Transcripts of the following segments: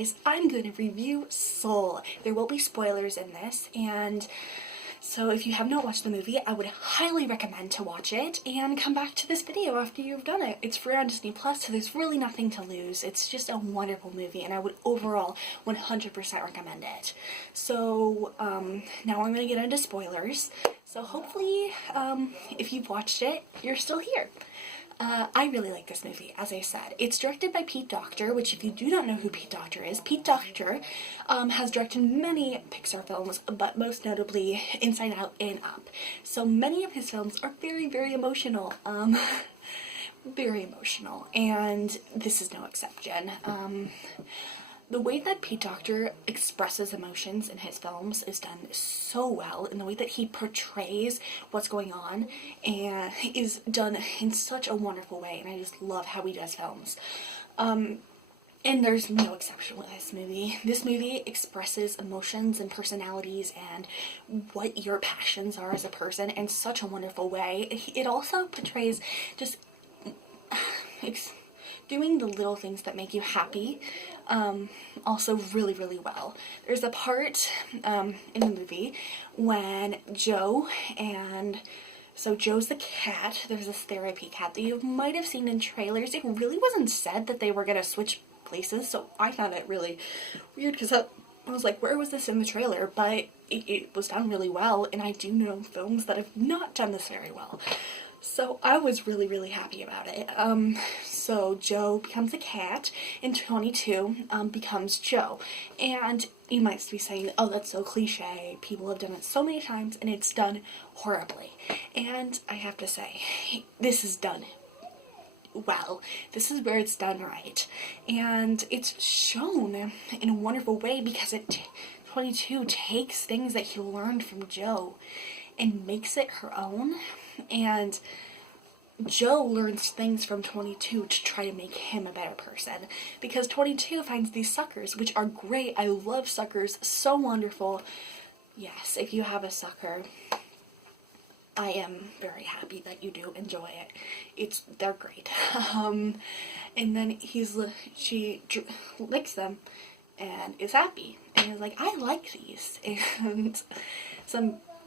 guys, I'm going to review Soul. There will be spoilers in this, and so if you have not watched the movie, I would highly recommend to watch it and come back to this video after you've done it. It's free on Disney Plus, so there's really nothing to lose. It's just a wonderful movie, and I would overall 100% recommend it. So now I'm going to get into spoilers. So hopefully, if you've watched it, you're still here. I really like this movie, as I said. It's directed by Pete Docter, which if you do not know who Pete Docter is, Pete Docter has directed many Pixar films, but most notably Inside Out and Up. So many of his films are very, very emotional. Very emotional, and this is no exception. The way that Pete Docter expresses emotions in his films is done so well, and the way that he portrays what's going on and is done in such a wonderful way, and I just love how he does films. And there's no exception with this movie. This movie expresses emotions and personalities and what your passions are as a person in such a wonderful way. It also portrays just doing the little things that make you happy, also really, really well. There's a part in the movie when Joe so Joe's the cat. There's this therapy cat that you might have seen in trailers. It really wasn't said that they were going to switch places, so I found it really weird because I was like, where was this in the trailer? But it was done really well, and I do know films that have not done this very well. So I was really, really happy about it. So Joe becomes a cat, and 22 becomes Joe. And you might be saying, oh, that's so cliche. People have done it so many times, and it's done horribly. And I have to say, this is done well. This is where it's done right. And it's shown in a wonderful way because 22 takes things that he learned from Joe and makes it her own. And Joe learns things from 22 to try to make him a better person, because 22 finds these suckers, which are great. I love suckers, so wonderful. Yes, if you have a sucker, I am very happy that you do enjoy it. They're great. And then she licks them and is happy and is like, I like these. And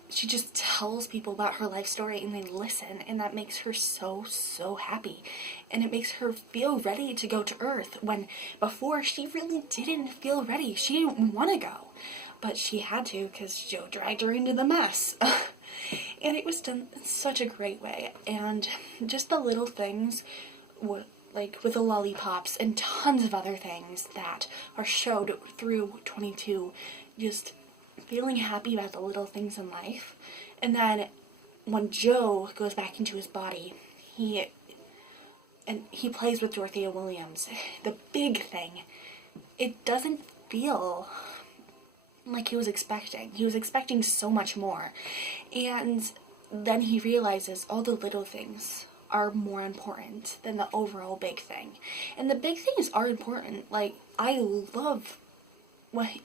she just tells people about her life story and they listen, and that makes her so, so happy. And it makes her feel ready to go to Earth when before she really didn't feel ready. She didn't want to go, but she had to because Joe dragged her into the mess. And it was done in such a great way. And just the little things, like with the lollipops and tons of other things that are showed through 22, just feeling happy about the little things in life. And then when Joe goes back into his body, he plays with Dorothea Williams. The big thing, it doesn't feel like he was expecting. He was expecting so much more. And then he realizes all the little things are more important than the overall big thing. And the big things are important. Like,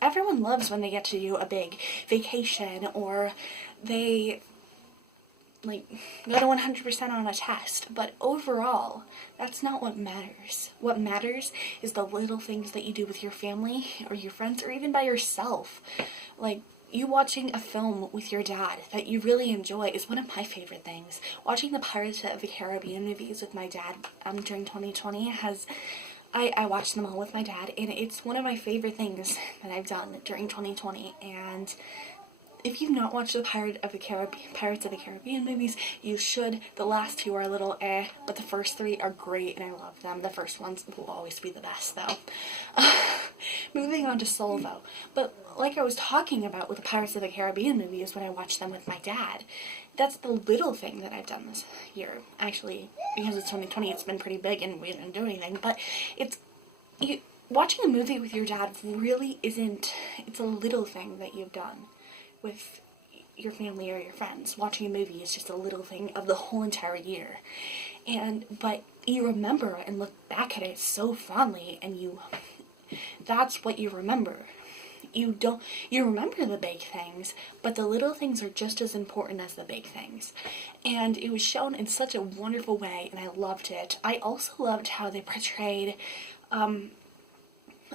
everyone loves when they get to do a big vacation or they got a 100% on a test, but overall, that's not what matters. What matters is the little things that you do with your family or your friends or even by yourself. Like, you watching a film with your dad that you really enjoy is one of my favorite things. Watching the Pirates of the Caribbean movies with my dad during 2020 I watched them all with my dad, and it's one of my favorite things that I've done during 2020. And if you've not watched the Pirates of the Caribbean movies, you should. The last two are a little but the first three are great, and I love them. The first ones will always be the best, though. Moving on to Soul, though. But like I was talking about with the Pirates of the Caribbean movies when I watched them with my dad, that's the little thing that I've done this year. Actually, because it's 2020, it's been pretty big and we didn't do anything. But watching a movie with your dad really isn't. It's a little thing that you've done with your family or your friends. Watching a movie is just a little thing of the whole entire year. But you remember and look back at it so fondly, and that's what you remember. You remember the big things, but the little things are just as important as the big things. And it was shown in such a wonderful way, and I loved it. I also loved how they portrayed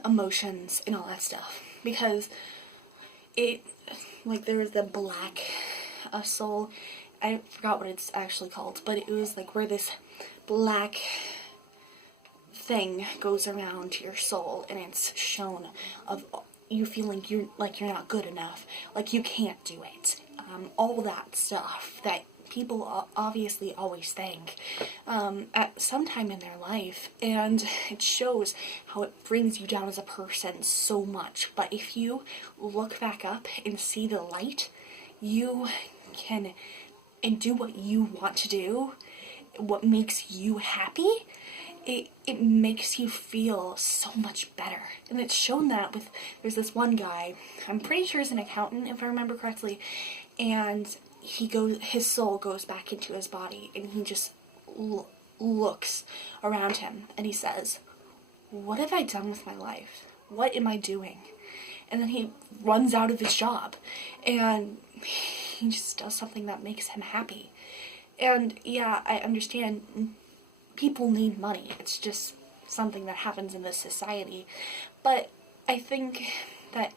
emotions and all that stuff, because it, like, there was the black soul, I forgot what it's actually called, but it was like where this black thing goes around your soul, and it's shown of you feeling you're not good enough, like you can't do it, all that stuff that people obviously always think at some time in their life, and it shows how it brings you down as a person so much. But if you look back up and see the light, you can and do what you want to do, what makes you happy, it makes you feel so much better. And it's shown that with, there's this one guy, I'm pretty sure he's an accountant if I remember correctly, and his soul goes back into his body, and he just looks around him and he says, what have I done with my life? What am I doing? And then he runs out of his job and he just does something that makes him happy. And yeah, I understand people need money. It's just something that happens in this society. But I think that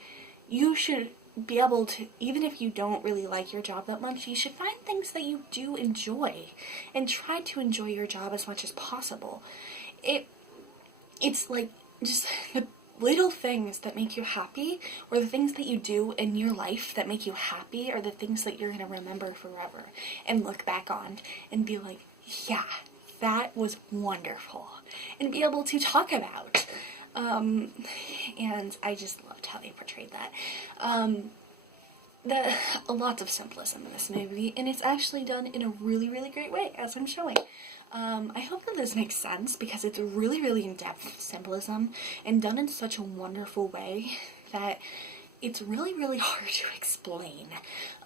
you should be able to, even if you don't really like your job that much, you should find things that you do enjoy and try to enjoy your job as much as possible. It's like just the little things that make you happy, or the things that you do in your life that make you happy, are the things that you're going to remember forever and look back on and be like, yeah, that was wonderful, and be able to talk about. And I just loved how they portrayed that. Lots of symbolism in this movie, and it's actually done in a really, really great way, as I'm showing. I hope that this makes sense, because it's really, really in-depth symbolism and done in such a wonderful way that it's really, really hard to explain.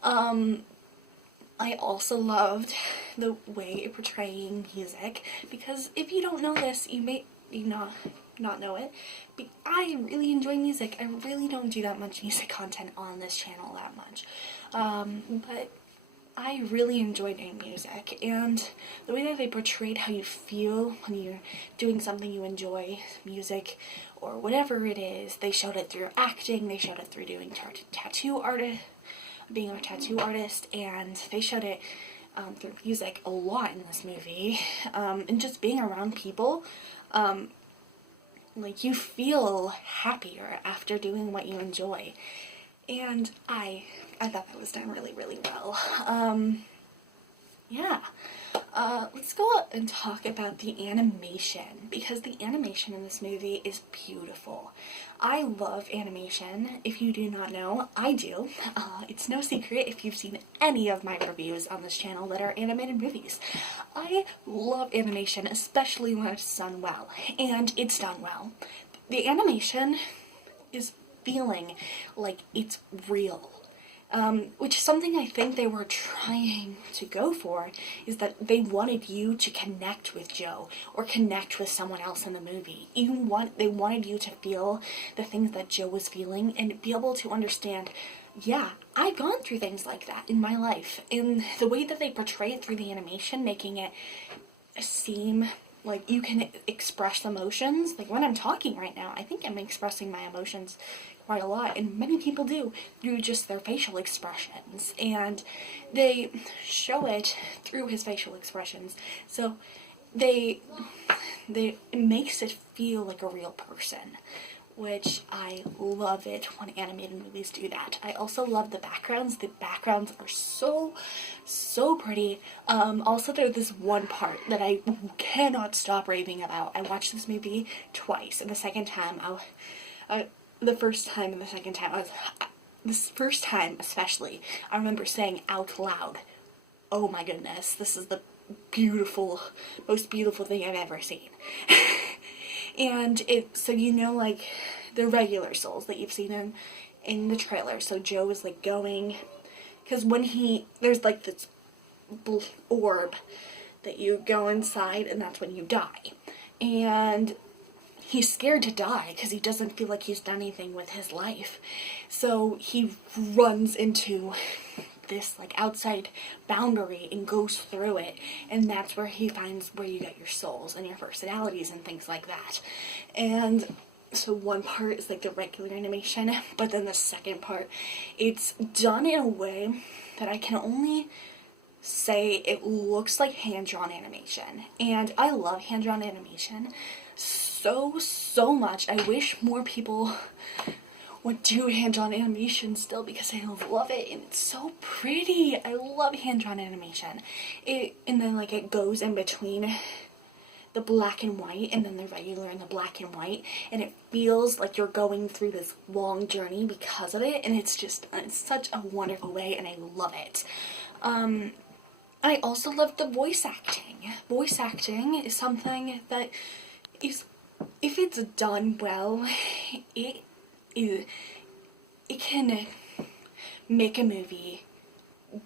I also loved the way it portraying music, because if you don't know this, you may not know it, but I really enjoy music. I really don't do that much music content on this channel that much, but I really enjoy doing music, and the way that they portrayed how you feel when you're doing something you enjoy, music or whatever it is. They showed it through acting, they showed it through doing being a tattoo artist, and they showed it through music a lot in this movie, and just being around people. Like, you feel happier after doing what you enjoy. And I thought that was done really, really well. Yeah. Let's go up and talk about the animation, because the animation in this movie is beautiful. I love animation. If you do not know, I do. It's no secret if you've seen any of my reviews on this channel that are animated movies. I love animation, especially when it's done well, and it's done well. The animation is feeling like it's real. Which is something I think they were trying to go for, is that they wanted you to connect with Joe or connect with someone else in the movie. They wanted you to feel the things that Joe was feeling and be able to understand, yeah, I've gone through things like that in my life. And the way that they portray it through the animation, making it seem like you can express emotions. Like, when I'm talking right now, I think I'm expressing my emotions quite a lot, and many people do, through just their facial expressions, and they show it through his facial expressions, so it makes it feel like a real person, which I love it when animated movies do that. I also love the backgrounds. The backgrounds are so pretty. Also, there's this one part that I cannot stop raving about. I watched this movie twice, and the second time the first time and the second time, this first time especially, I remember saying out loud, oh my goodness, this is the most beautiful thing I've ever seen. And so like, the regular souls that you've seen in the trailer. So Joe is like going, because there's like this orb that you go inside, and that's when you die. And he's scared to die because he doesn't feel like he's done anything with his life. So he runs into this like outside boundary and goes through it, and that's where he finds where you get your souls and your personalities and things like that. And So one part is like the regular animation, but then the second part, it's done in a way that I can only say it looks like hand-drawn animation. And I love hand-drawn animation so much. I wish more people would do hand-drawn animation still, because I love it and it's so pretty. I love hand-drawn animation. And then like it goes in between the black and white and then the regular and the black and white, and it feels like you're going through this long journey because of it, and it's such a wonderful way, and I love it. I also love the voice acting. Voice acting is something that is, if it's done well, it can make a movie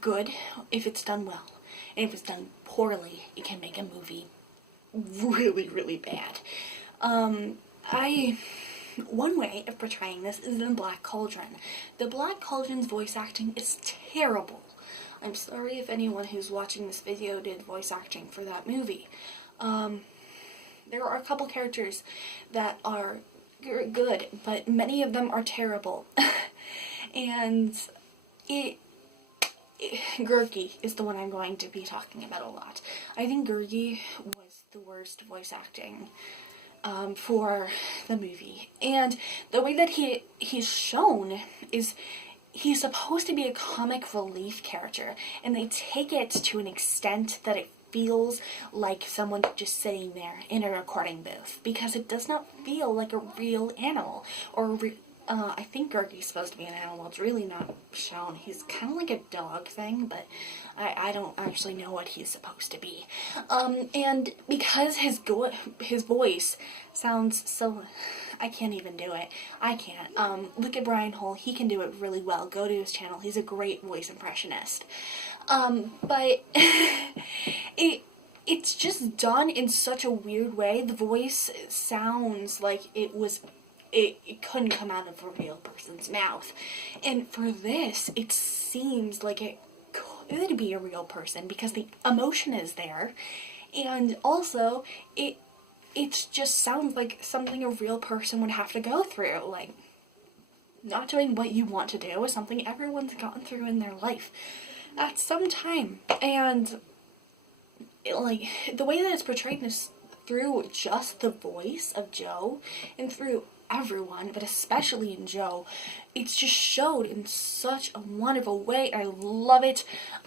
good if it's done well. And if it's done poorly, it can make a movie really bad. One way of portraying this is in Black Cauldron. The Black Cauldron's voice acting is terrible. I'm sorry if anyone who's watching this video did voice acting for that movie. There are a couple characters that are good, but many of them are terrible. And Gurgi is the one I'm going to be talking about a lot. I think Gurgi was the worst voice acting for the movie. And the way that he's shown is he's supposed to be a comic relief character, and they take it to an extent that it feels like someone just sitting there in a recording booth, because it does not feel like a real animal, or I think Gurgi's supposed to be an animal. It's really not shown. He's kind of like a dog thing, but I don't actually know what he's supposed to be. And because his voice sounds so... I can't even do it. I can't. Look at Brian Hull. He can do it really well. Go to his channel. He's a great voice impressionist. But it's just done in such a weird way. The voice sounds like it couldn't come out of a real person's mouth. And for this, it seems like it could be a real person, because the emotion is there. And also, it just sounds like something a real person would have to go through. Like, not doing what you want to do is something everyone's gone through in their life at some time. And the way that it's portrayed is through just the voice of Joe, and through everyone, but especially in Joe. It's just showed in such a wonderful way. I love it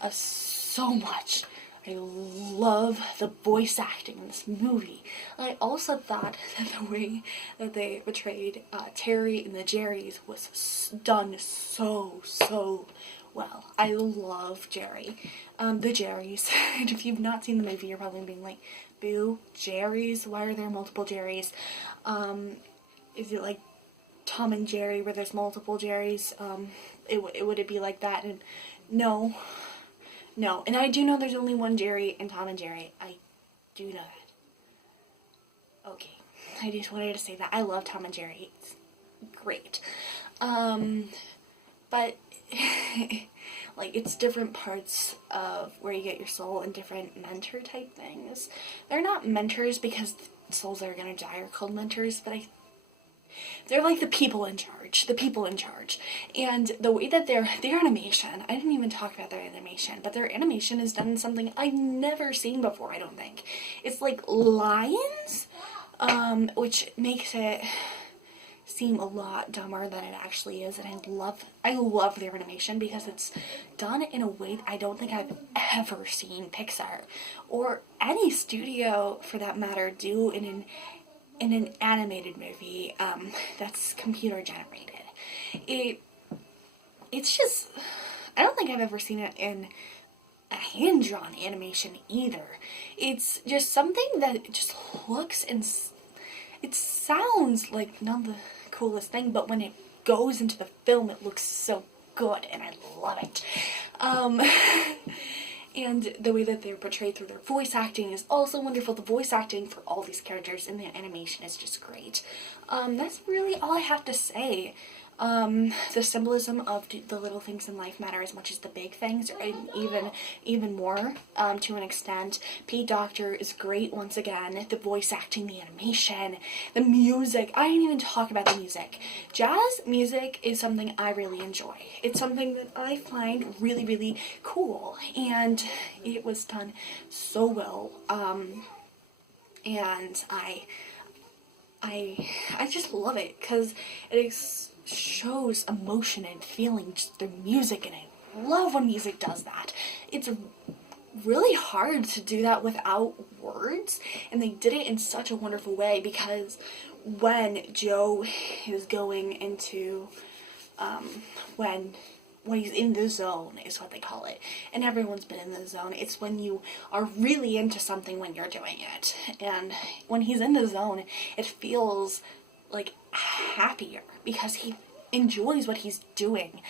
so much. I love the voice acting in this movie. I also thought that the way that they portrayed Terry and the Jerrys was done so well. I love Jerry. The Jerrys. And if you've not seen the movie, you're probably being like, boo, Jerrys? Why are there multiple Jerrys? Is it like Tom and Jerry where there's multiple Jerrys? Would it be like that? And no. And I do know there's only one Jerry in Tom and Jerry. I do know that. Okay. I just wanted to say that. I love Tom and Jerry. It's great. But like, it's different parts of where you get your soul and different mentor type things. They're not mentors because the souls that are gonna die are called mentors, but they're like the people in charge. And the way that their animation, I didn't even talk about their animation, but their animation is done in something I've never seen before, I don't think. It's like lines, which makes it seem a lot dumber than it actually is, and I love their animation because it's done in a way that I don't think I've ever seen Pixar or any studio for that matter do in an animated movie that's computer generated. It's just, I don't think I've ever seen it in a hand-drawn animation either. It's just something that just looks and it sounds like not the coolest thing, but when it goes into the film, it looks so good, and I love it. And the way that they're portrayed through their voice acting is also wonderful. The voice acting for all these characters in the animation is just great. That's really all I have to say The symbolism of the little things in life matter as much as the big things, and even more, to an extent. Pete Docter is great once again. The voice acting, the animation, the music. I didn't even talk about the music. Jazz music is something I really enjoy. It's something that I find really, really cool, and it was done so well. And I just love it because it shows emotion and feeling just through music, and I love when music does that. It's really hard to do that without words, and they did it in such a wonderful way, because when Joe is going into when he's in the zone is what they call it, and everyone's been in the zone. It's when you are really into something when you're doing it, and when he's in the zone, it feels like happier because he enjoys what he's doing.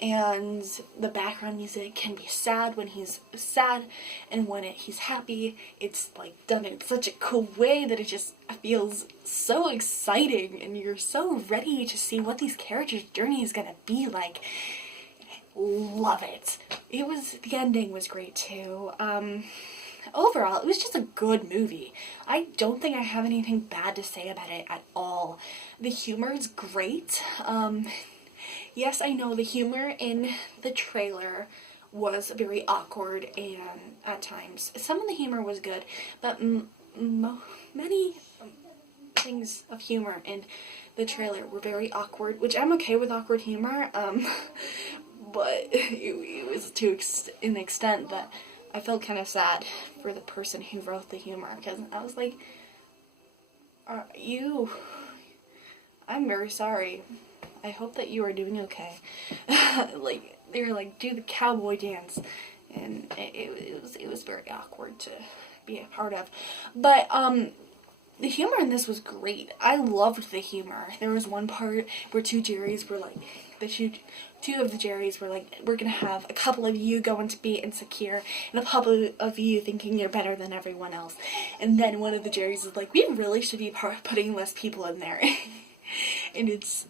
And the background music can be sad when he's sad, and when he's happy, it's like done in such a cool way that it just feels so exciting, and you're so ready to see what these characters' journey is gonna be like. Love it. The ending was great too. Overall, it was just a good movie. I don't think I have anything bad to say about it at all. The humor is great. Yes, I know the humor in the trailer was very awkward, and at times some of the humor was good, but many things of humor in the trailer were very awkward, which I'm okay with awkward humor, but it was to an extent that I felt kind of sad for the person who wrote the humor, because I was like, I'm very sorry. I hope that you are doing okay. Like, they were like, do the cowboy dance, and it was very awkward to be a part of. But, the humor in this was great. I loved the humor. There was one part where two Jerrys were like, two of the Jerrys were like, we're gonna have a couple of you going to be insecure, and a couple of you thinking you're better than everyone else. And then one of the Jerrys is like, we really should be putting less people in there. And it's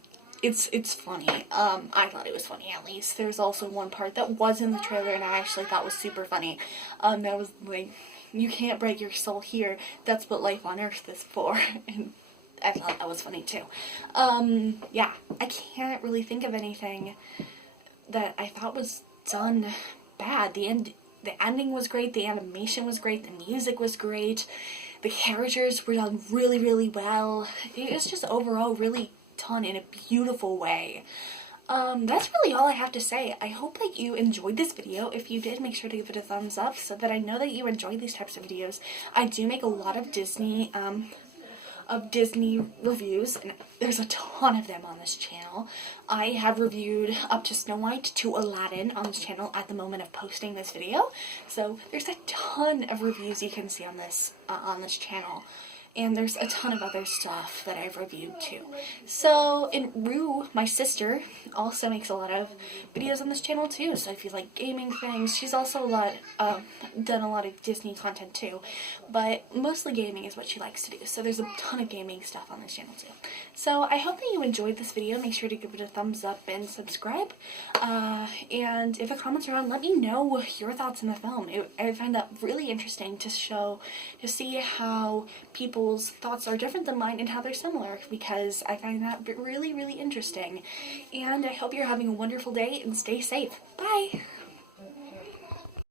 funny. I thought it was funny, at least. There's also one part that was in the trailer and I actually thought was super funny. That was like, you can't break your soul here. That's what life on Earth is for. And I thought that was funny too. Yeah, I can't really think of anything that I thought was done bad. The ending was great. The animation was great. The music was great. The characters were done really, really well. It was just overall really done in a beautiful way. That's really all I have to say. I hope that you enjoyed this video. If you did, make sure to give it a thumbs up so that I know that you enjoy these types of videos. I do make a lot of Disney reviews, and there's a ton of them on this channel. I have reviewed up to Snow White to Aladdin on this channel at the moment of posting this video. So there's a ton of reviews you can see on this channel. And there's a ton of other stuff that I've reviewed too. So, and Rue, my sister, also makes a lot of videos on this channel too. So if you like gaming things, she's also done a lot of Disney content too. But mostly gaming is what she likes to do. So there's a ton of gaming stuff on this channel too. So I hope that you enjoyed this video. Make sure to give it a thumbs up and subscribe. And if the comments are on, let me know your thoughts on the film. I find that really interesting to see how people's thoughts are different than mine and how they're similar, because I find that really, really interesting. And I hope you're having a wonderful day and stay safe. Bye!